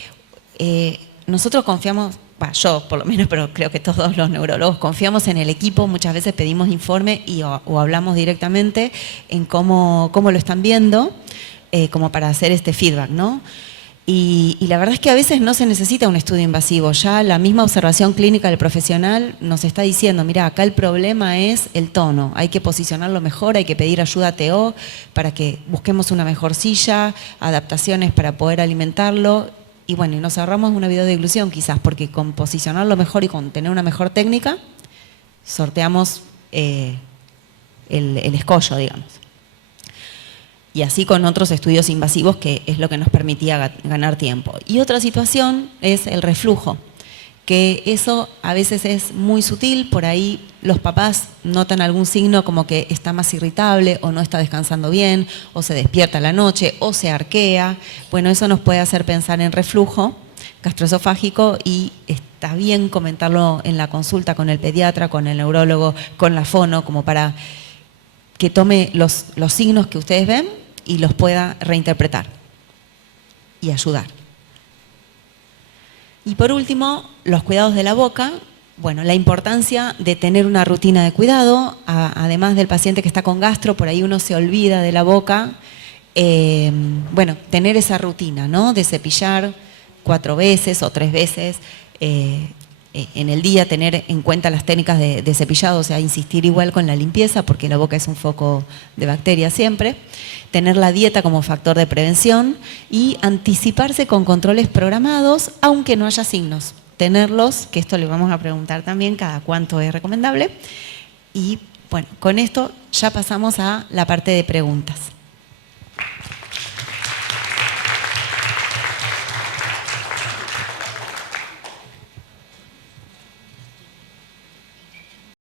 nosotros confiamos, yo por lo menos, pero creo que todos los neurólogos confiamos en el equipo, muchas veces pedimos informe o hablamos directamente en cómo lo están viendo, como para hacer este feedback, ¿no? Y la verdad es que a veces no se necesita un estudio invasivo, ya la misma observación clínica del profesional nos está diciendo, mira, acá el problema es el tono, hay que posicionarlo mejor, hay que pedir ayuda a TO para que busquemos una mejor silla, adaptaciones para poder alimentarlo. Y bueno, y nos ahorramos una videodeglución quizás, porque con posicionarlo mejor y con tener una mejor técnica, sorteamos el escollo, digamos. Y así con otros estudios invasivos, que es lo que nos permitía ganar tiempo. Y otra situación es el reflujo, que eso a veces es muy sutil, por ahí los papás notan algún signo como que está más irritable o no está descansando bien, o se despierta a la noche, o se arquea. Bueno, eso nos puede hacer pensar en reflujo gastroesofágico y está bien comentarlo en la consulta con el pediatra, con el neurólogo, con la fono, como para que tome los signos que ustedes ven y los pueda reinterpretar y ayudar. Y por último, los cuidados de la boca. Bueno, la importancia de tener una rutina de cuidado, además del paciente que está con gastro, por ahí uno se olvida de la boca. Bueno, tener esa rutina, ¿no? De cepillar 4 veces o 3 veces en el día, tener en cuenta las técnicas de cepillado, o sea, insistir igual con la limpieza, porque la boca es un foco de bacterias siempre. Tener la dieta como factor de prevención y anticiparse con controles programados, aunque no haya signos. Tenerlos, que esto le vamos a preguntar también cada cuánto es recomendable. Y bueno, con esto ya pasamos a la parte de preguntas.